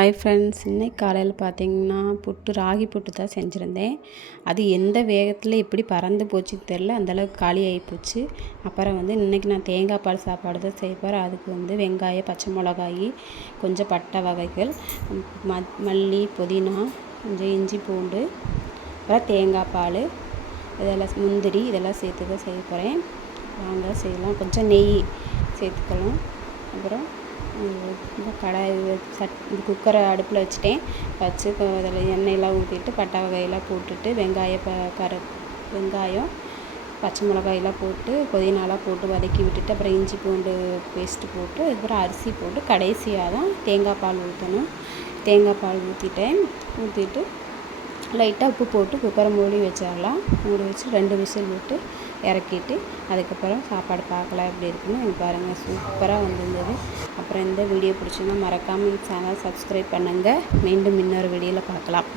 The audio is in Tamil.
ஹாய் ஃப்ரெண்ட்ஸ், இன்னைக்கு காலையில் பார்த்தீங்கன்னா ராகி புட்டு தான் செஞ்சுருந்தேன். அது எந்த வேகத்தில் எப்படி பறந்து போச்சுன்னு தெரில, அந்தளவுக்கு காலி ஆகிப்போச்சு. அப்புறம் இன்றைக்கி நான் தேங்காய் பால் சாப்பாடு தான் செய்ய போகிறேன். அதுக்கு வெங்காயம், பச்சை மிளகாய், கொஞ்சம் பட்டை வகைகள், மல்லி, புதினா, கொஞ்சம் இஞ்சி பூண்டு, அப்புறம் தேங்காய் பால், இதெல்லாம் முந்திரி இதெல்லாம் சேர்த்து தான் செய்ய போகிறேன். வாங்க செய்யலாம். கொஞ்சம் நெய் சேர்த்துக்கலாம். அப்புறம் கடாய் குக்கரை அடுப்பில் வச்சுட்டேன். வச்சு அதில் எண்ணெயெல்லாம் ஊற்றிட்டு பட்டை வகையெல்லாம் போட்டுட்டு வெங்காயம், பச்சை மிளகாயெல்லாம் போட்டு புதினாலாம் போட்டு வதக்கி விட்டுட்டு அப்புறம் இஞ்சி பூண்டு பேஸ்ட்டு போட்டு அதுக்கப்புறம் அரிசி போட்டு கடைசியாக தான் தேங்காய் பால் ஊற்றணும். தேங்காய் பால் ஊற்றிட்டு லைட்டாக உப்பு போட்டு குக்கரை மூடி வச்சிடலாம். மூடி வச்சு 2 விசில் விட்டு இறக்கிட்டு அதுக்கப்புறம் சாப்பாடு பார்க்கலாம் எப்படி இருக்குன்னு பாருங்கள். சூப்பராக வந்திருந்தது. அப்புறம் இந்த வீடியோ பிடிச்சிருந்தா மறக்காமல் சேனல் சப்ஸ்கிரைப் பண்ணுங்கள். மீண்டும் இன்னொரு வீடியோவில் பார்க்கலாம்.